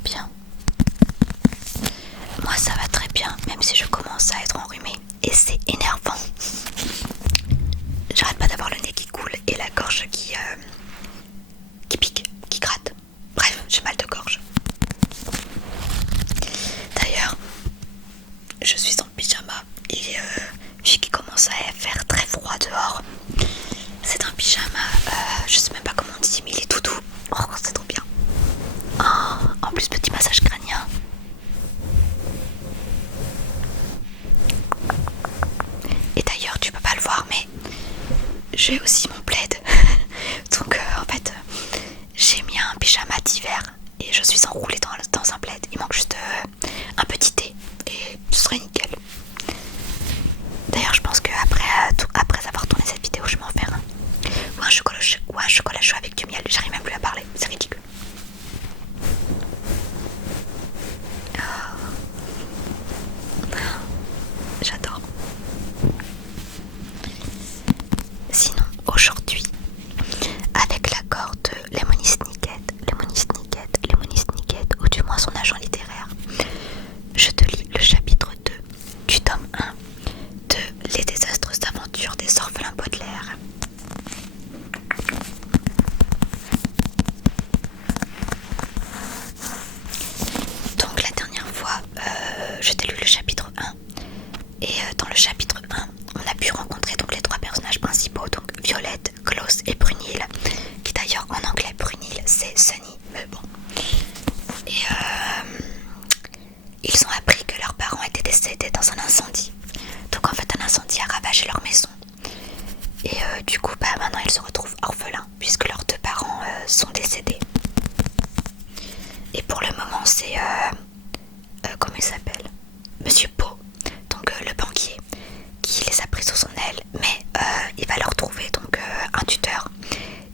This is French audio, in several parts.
va bien. Moi ça va très bien, même si je commence à être enrhumée. Et c'est énervant. J'arrête pas d'avoir le nez qui coule et la gorge qui pique, qui gratte. Bref, j'ai mal de gorge. D'ailleurs, je suis en pyjama et vu qu'il commence à faire très froid dehors, c'est un pyjama, je sais même pas comment on dit, mais il est tout doux. Oh, c'est trop bien. Oh, en plus, petit massage crânien. Et d'ailleurs, tu peux pas le voir, mais j'ai aussi mon plaid. Donc, en fait, j'ai mis un pyjama d'hiver et je suis enroulée dans un plaid. Il manque juste un petit thé et ce serait nickel. D'ailleurs, je pense qu'après après avoir tourné cette vidéo, je vais m'en faire un. Ou un chocolat chaud avec du miel. J'arrive même plus à parler, c'est ridicule. Oh. J'adore. Sinon, aujourd'hui, avec l'accord de Lemony Snicket, ou du moins son agent littéraire, je te lis le chapitre 2 du tome 1 de Les désastreuses aventures des orphelins Baudelaire. Donc la dernière fois, je t'ai lu le chapitre 1 et dans le chapitre 1, on a pu rencontrer donc les trois personnages principaux, donc Violette, Klaus et Brunhilde, qui d'ailleurs en anglais Brunhilde c'est Sunny, mais bon. Et ils ont appris que leurs parents étaient décédés dans un incendie. Donc en fait un incendie a ravagé leur maison. Et du coup maintenant ils se retrouvent orphelins puisque leurs deux parents sont décédés. Et pour le moment c'est comment il s'appelle, Monsieur Poe, donc le banquier, qui les a pris sous son aile, mais il va leur trouver donc un tuteur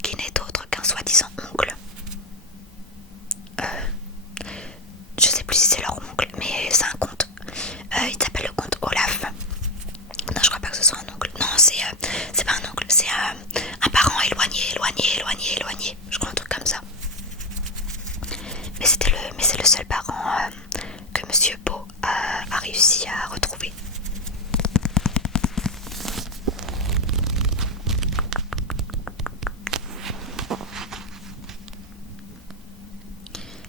qui n'est autre qu'un soi-disant oncle. Je sais plus si c'est leur oncle, mais c'est un comte. Il s'appelle le comte Olaf. Non, je crois pas que ce soit un oncle. Non, c'est pas un oncle, c'est un parent éloigné. Je crois un truc comme ça. Mais c'est le seul parent que Monsieur Poe a réussi à retrouver.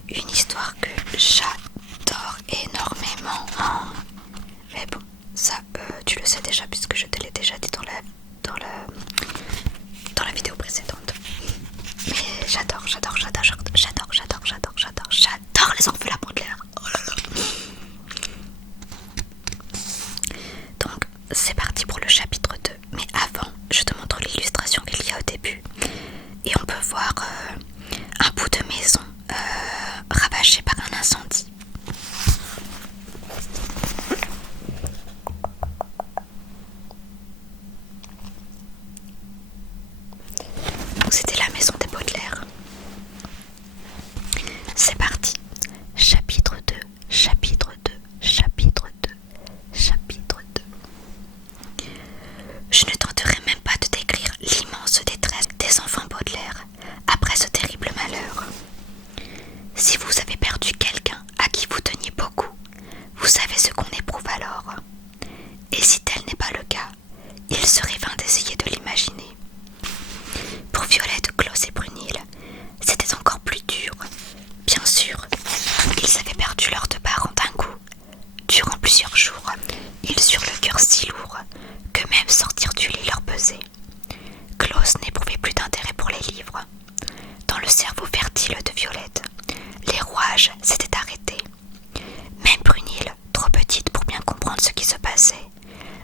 Une histoire que j'adore énormément. Mais bon, ça tu le sais déjà puisque je te l'ai déjà dit dans la vidéo précédente. Mais j'adore les orphelins Baudelaire. Oh là là. Donc c'est parti pour le chapitre 2. Mais avant, je te montre l'illustration qu'il y a au début. Et on peut voir un bout de maison ravagé par un incendie. Donc c'était la maison des Baudelaire. C'est parti. Chapitre 2. Je ne tenterai même pas de décrire l'immense détresse des enfants Baudelaire après ce terrible malheur. Si vous avez perdu quelqu'un à qui vous teniez beaucoup, vous savez ce qu'on éprouve alors. Et si tel n'est pas le cas, il serait vain d'essayer de l'imaginer. Pour Violette, Klaus et Brunhilde, c'était encore plus dur. Bien sûr, ils avaient perdu leurs deux parents d'un coup. Durant plusieurs jours, ils eurent le cœur si lourd que même sortir du lit leur pesait. Klaus n'éprouvait plus d'intérêt pour les livres. Dans le cerveau fertile de Violette, les rouages s'étaient arrêtés. Même Brunhilde, trop petite pour bien comprendre ce qui se passait,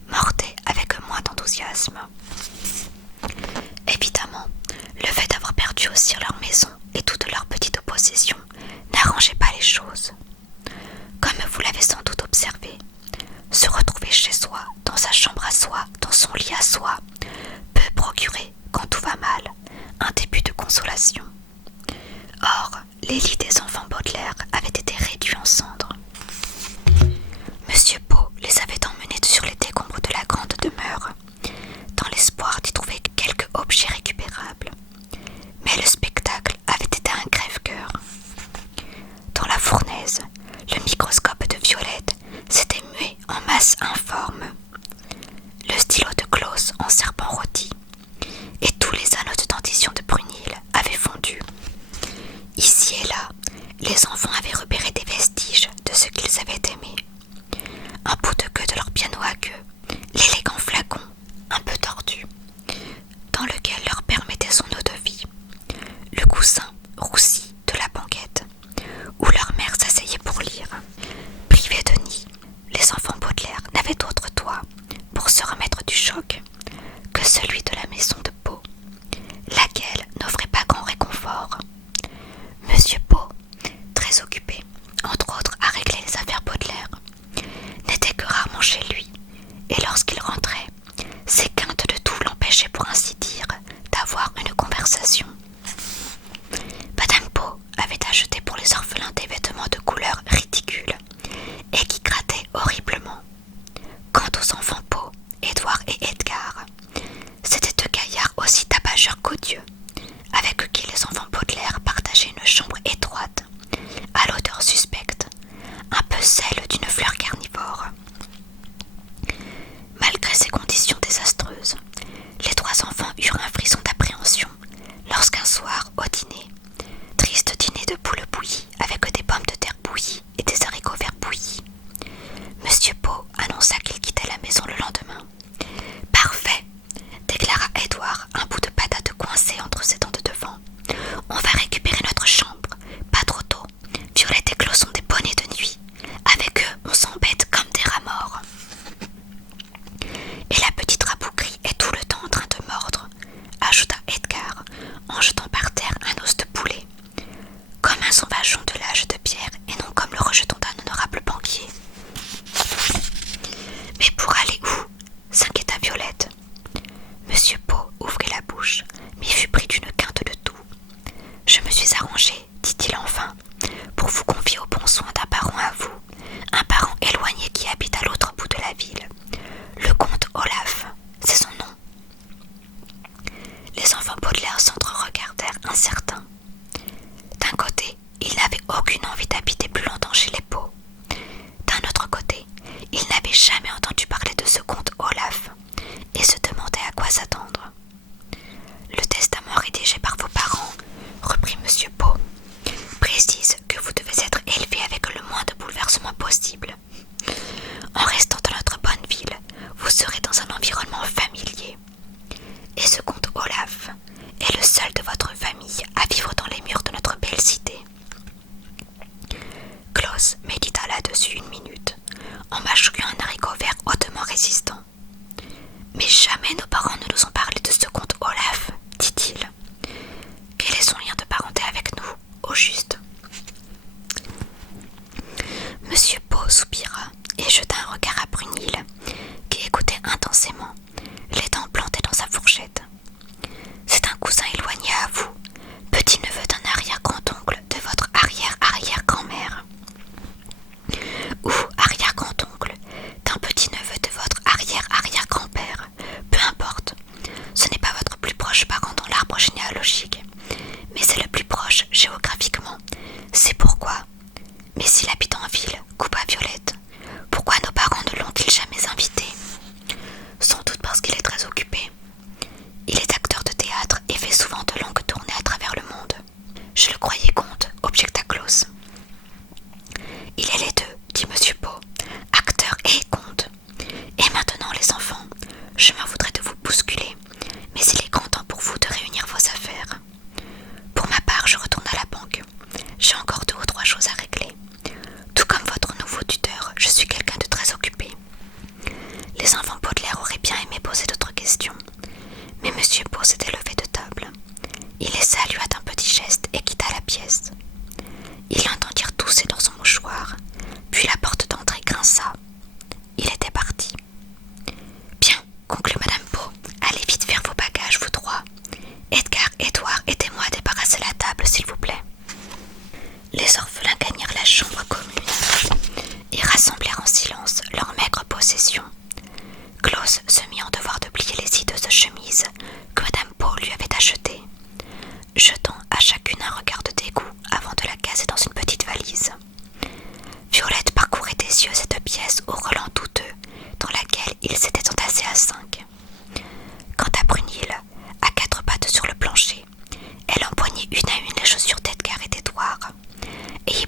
mordait avec moins d'enthousiasme. Évidemment, le fait d'avoir perdu aussi leur maison et toutes leurs petites possessions n'arrangeait pas les choses. Comme vous l'avez sans doute observé, se retrouver chez soi, dans sa chambre à soi, dans son lit à soi, peut procurer, quand tout va mal, un début de consolation. Or, les lits des enfants Baudelaire avaient été réduits en cendres. Monsieur Poe les avait emmenés sur les décombres de la grande demeure, dans l'espoir d'y trouver quelque objet récupérable. Mais le spectacle avait été un crève-cœur. Dans la fournaise Les enfants avaient repéré des vestiges de ce qu'ils avaient aimé. Un bout de queue de leur piano à queue, l'élégant flacon, un peu tordu, dans lequel leur père mettait son eau de vie, le coussin roussi de la banquette, où leur mère s'asseyait pour lire. Privés de nid, les enfants Baudelaire n'avaient d'autre toit pour se remettre du choc que celui de la maison de Pau, laquelle n'offrait pas grand réconfort. Monsieur Pau, très occupé, entre autres à régler les affaires Baudelaire, n'était que rarement chez lui, et lorsqu'il rentrait, ses quintes de tout l'empêchaient pour ainsi dire d'avoir une conversation. Madame Pau avait acheté pour les orphelins des vêtements de couleur ridicule et qui grattaient horriblement. Quant aux enfants Pau, Édouard et Edgar, c'étaient deux gaillards aussi tapageurs qu'odieux, avec qui les enfants Baudelaire partageaient une chambre étroite, à l'odeur suspecte, un peu celle d'une fleur carnivore. Malgré ces conditions désastreuses, les trois enfants eurent un frisson d'appréhension lorsqu'un soir, au dîner, triste dîner de poules bouillies avec des pommes de terre bouillies et des haricots verts bouillis, Monsieur Pau annonça qu'il quittait la maison le lendemain. « Parfait !» déclara Édouard, un bout de patate coincé entre ses dents de devant. « On va récupérer notre chambre, pas trop tôt. Violette et Claude sont des bonnets de nuit. Avec eux, on s'embête comme des rats morts. » Et la petite rabouquerie est tout le temps en train de mordre, ajouta Edgar, en jetant par terre un os de poulet. Comme un sauvageon de l'âge de pierre et non comme le rejeton d'un honorable banquier. Mais pour aller où? S'inquiéta Violette. Monsieur Pau ouvrit la bouche, mais fut pris d'une quinte de tout. Je me suis arrangé, dit-il enfin, pour vous confier au bon soin d'un parent à vous, un parent éloigné qui habite à l'autre bout de la ville. Le comte Olaf, c'est son nom. Les enfants Baudelaire s'entre-regardèrent incertains. D'un côté, ils n'avaient aucune envie d'habiter plus longtemps chez les Pau. D'un autre côté, ils n'avaient jamais entendu parler de ce comte Olaf et se demandaient à quoi s'attendre. Le testament rédigé par vos parents, reprit Monsieur Pau, précise que vous devez être élevé avec le moins de bouleversements possible. En restant dans notre bonne ville, vous serez dans un environnement familier. Et ce comte Olaf est le seul de votre famille à vivre dans les murs de notre belle cité. Klaus médita là-dessus une minute, en mâchouillant un haricot vert hautement résistant. Mais jamais nos parents ne nous ont parlé de ce comte Olaf, dit-il. Quel est son lien de parenté avec nous, au juste? Monsieur Pau soupira et jeta un regard à Brunhilde, qui écoutait intensément, les dents plantées dans sa fourchette. C'est un cousin éloigné à vous, petit-neveu d'un arrière-grand-oncle de votre arrière-arrière-grand-mère. Ou arrière-grand-oncle d'un petit-neveu de votre arrière-arrière-grand-père, peu importe. Ce n'est pas votre plus proche parent dans l'arbre généalogique, mais c'est le plus proche géographiquement. C'est pourquoi. Mais s'il habite en ville, coupa Violette, pourquoi nos parents ne l'ont-ils jamais invité? Sans doute parce qu'il est très occupé. Il est acteur de théâtre et fait souvent de longues tournées à travers le monde. Je le croyais comte, objecta Klaus. Il est les deux, dit Monsieur Pau, acteur et comte. Et maintenant, les enfants, je m'en voudrais de vous bousculer, mais il est grand temps pour vous de réunir vos affaires. Pour ma part, je retourne à la banque. J'ai encore 2 ou 3 choses à régler. Tout comme votre nouveau tuteur, je suis quelqu'un de très occupé. Les enfants Baudelaire auraient bien aimé poser d'autres questions, mais Monsieur Pau s'était levé de table. Il les salua d'un petit geste et quitta la pièce. Ils l'entendirent tousser dans son mouchoir, puis la porte d'entrée grinça. Il était parti. Bien, conclut Madame Pau, allez vite faire vos bagages, vous trois. Edgar, Édouard, aidez-moi à débarrasser la table, s'il vous plaît. Les orphelins gagnèrent la chambre commune et rassemblèrent en silence leurs maigres possessions. Klaus se mit en devoir de plier les hideuses chemises que Madame Pau lui avait achetées, jetant à chacune un regard de dégoût avant de la caser dans une petite valise. Violette parcourait des yeux cette pièce au relent douteux dans laquelle il s'était entassé à 5. Quant à Brunhilde, à 4 pattes sur le plancher, elle empoignait une à une les chaussures d'Edgar et d'Édouard, et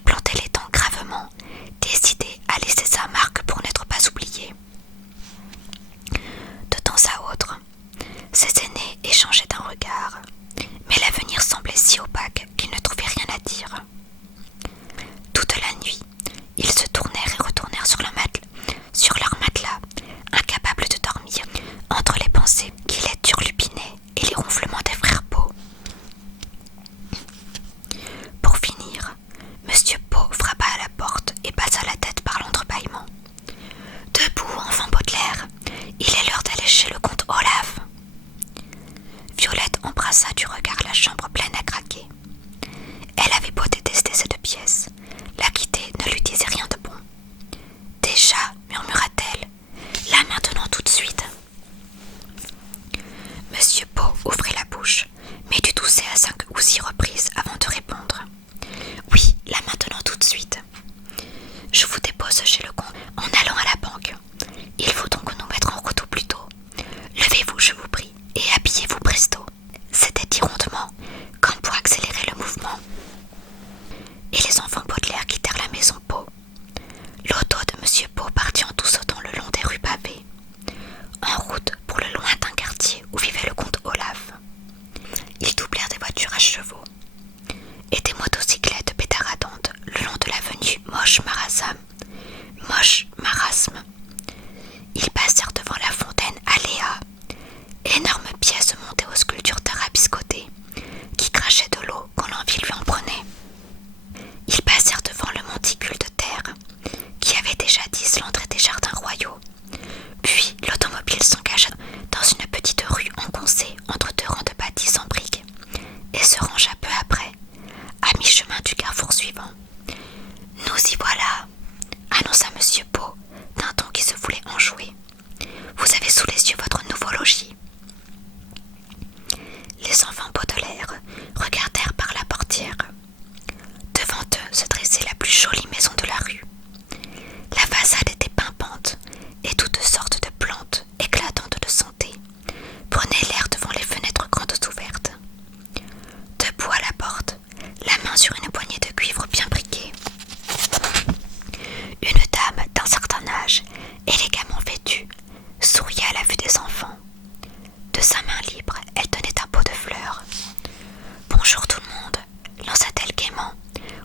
Bonjour tout le monde, lança-t-elle gaiement.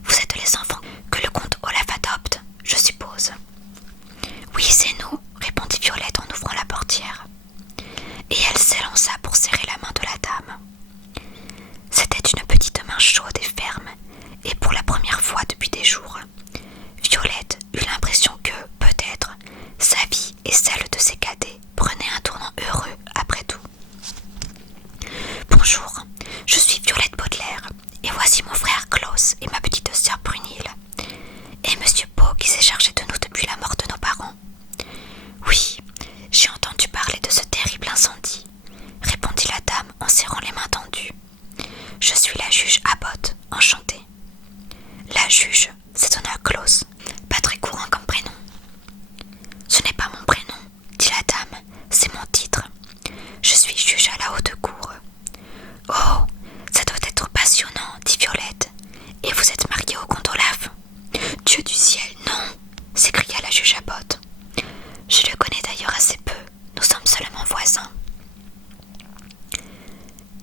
Vous êtes les enfants que le comte Olaf adopte, je suppose. Oui, c'est nous, répondit Violette en ouvrant la portière. Et elle s'élança pour serrer la main de la dame. C'était une petite main chaude et ferme, et pour la première fois depuis des jours, Violette eut l'impression que, peut-être, sa vie et celle de ses cadets prenaient un tournant heureux après tout. Bonjour, je suis Violette Baudelaire, et voici mon frère Klaus et ma petite sœur Brunhilde, et Monsieur Pau qui s'est chargé de nous depuis la mort de nos parents. Oui, j'ai entendu parler de ce terrible incendie, répondit la dame en serrant les mains tendues. Je suis la juge Abbott, enchantée. La juge, s'étonna Klaus, pas très courant comme prénom. Ce n'est pas mon prénom, dit la dame, c'est mon titre. Je suis juge à la haute cour. Oh, ça doit être passionnant, dit Violette. Et vous êtes mariée au comte Olaf? Dieu du ciel, non, s'écria la juge Abbott. Je le connais d'ailleurs assez peu, nous sommes seulement voisins.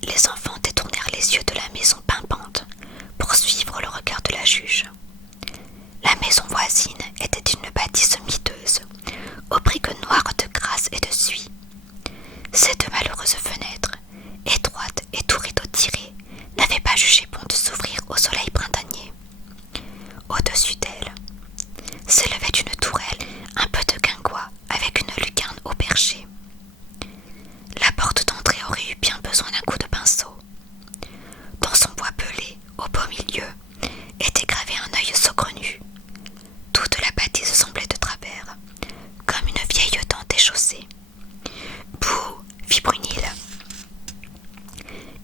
Les enfants détournèrent les yeux de la maison pimpante pour suivre le regard de la juge. La maison voisine était une bâtisse miteuse, aux briques noires de crasse et de suie. Ces deux malheureuses fenêtres, étroites et tout rideau tiré, n'avaient pas jugé bon de s'ouvrir au soleil printanier. Au-dessus d'elle s'élevait une tourelle, un peu de guingois, avec une lucarne au perché. La porte d'entrée aurait eu bien besoin d'un coup de pinceau. Dans son bois pelé, au beau milieu, était gravé un œil saugrenu. Toute la bâtisse semblait de travers, comme une vieille dent déchaussée. Bouh, fit Brunhilde.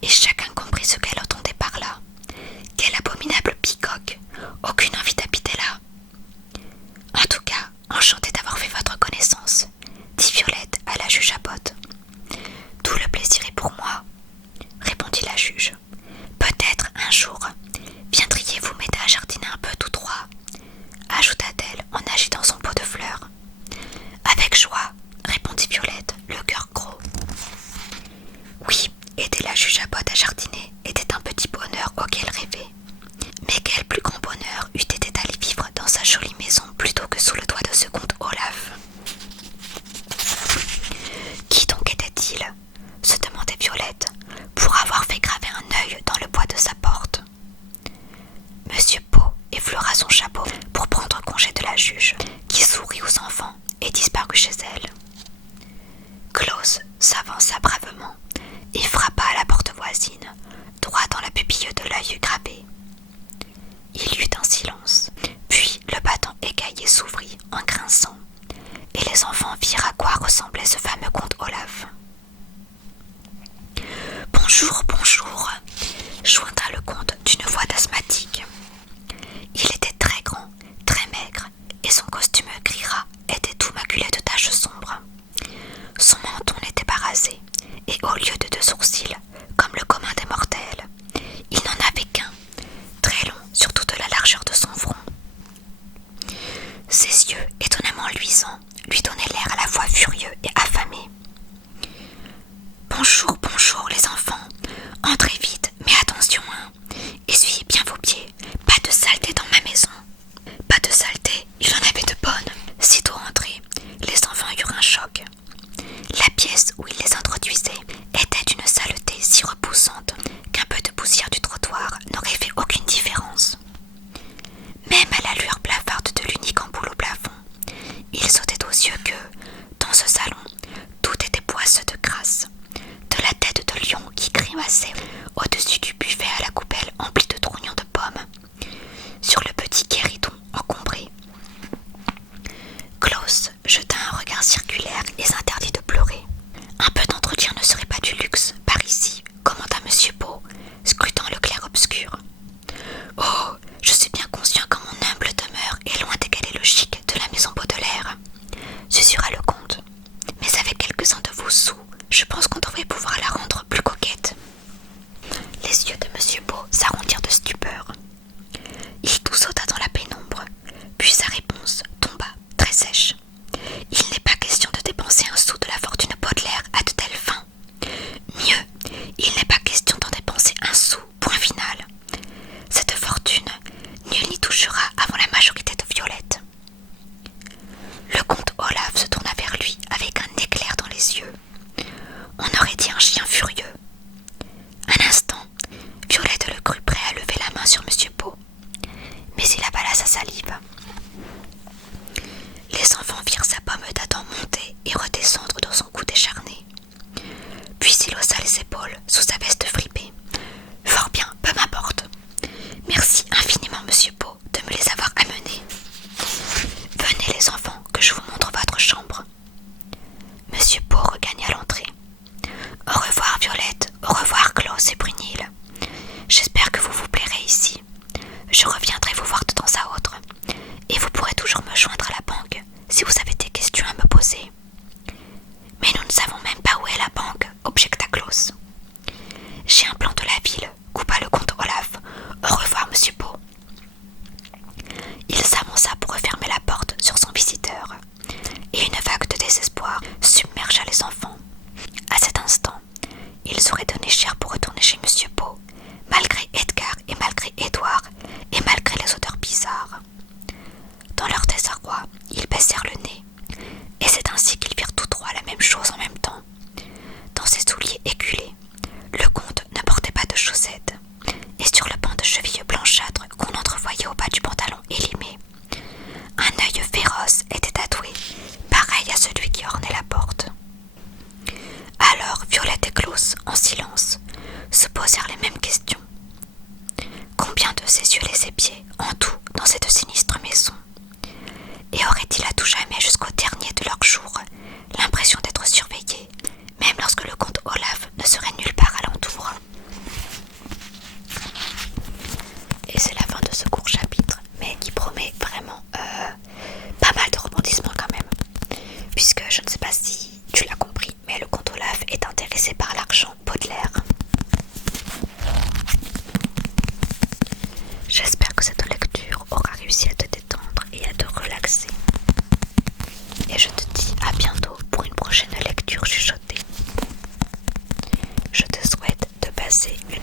Et chacun comprit ce qu'elle entendait par là. Quelle abominable bicoque! Aucune envie d'habiter là. En tout cas, enchantée d'avoir fait votre connaissance, dit Violette à la juge Abbott. Tout le plaisir est pour moi, répondit la juge. Peut-être un jour viendriez-vous m'aider à jardiner un peu tous trois, ajouta-t-elle en agitant son pot de fleurs. Avec joie, répondit Violette, le cœur gros. Oui, aider la juge Abbott à jardiner était un petit bonheur auquel rêvait. Mais quel plus grand bonheur eût été d'aller vivre dans sa jolie maison plutôt que sous le toit de ce comte Olaf. Qui donc était-il, se demandait Violette, pour avoir fait graver un œil dans le bois de sa porte. Monsieur Pau effleura son chapeau pour prendre congé de la juge, qui sourit aux enfants et disparut chez elle. Klaus s'avança bravement et frappa à la porte voisine, droit dans la pupille de l'œil gravé. Il y eut un silence, puis le battant écaillé s'ouvrit en grinçant, et les enfants virent à quoi ressemblait ce fameux comte Olaf. Bonjour, bonjour, jointa le comte d'une voix d'asthmatique. Il était très grand, très maigre, et son costume gris rat était tout maculé de taches sombres. Son menton n'était pas rasé, et au lieu de deux sourcils, comme le commun des mortels, il n'en avait qu'un, très long sur toute la largeur de son front. Ses yeux, étonnamment luisants, lui donnaient l'air à la fois furieux et affamé. Bonjour, bonjour les enfants, entrez vite, mais attention, hein. Essuyez bien vos pieds, pas de saleté dans ma maison. Pas de saleté, il en avait de bonnes. Sitôt entrés, les enfants eurent un choc. La pièce où il les introduisait était d'une saleté si repoussante qu'un peu de poussière du trottoir n'aurait fait aucune différence. Même à la lueur blafarde de l'unique ampoule au plafond, il sautait aux yeux que, dans ce salon, Combien de ses yeux et ses pieds en tout dans cette sinistre maison? Et aurait-il à tout jamais jusqu'au dernier de leurs jours l'impression d'être surveillé, même lorsque le comte Olaf ne serait nulle part alentour? Et c'est la fin de ce court chapitre, mais qui promet vraiment pas mal de rebondissements quand même. Puisque je ne sais pas si tu l'as compris, mais le comte Olaf est intéressé par l'argent Baudelaire. J'espère que cette lecture aura réussi à te détendre et à te relaxer. Et je te dis à bientôt pour une prochaine lecture chuchotée. Je te souhaite de passer une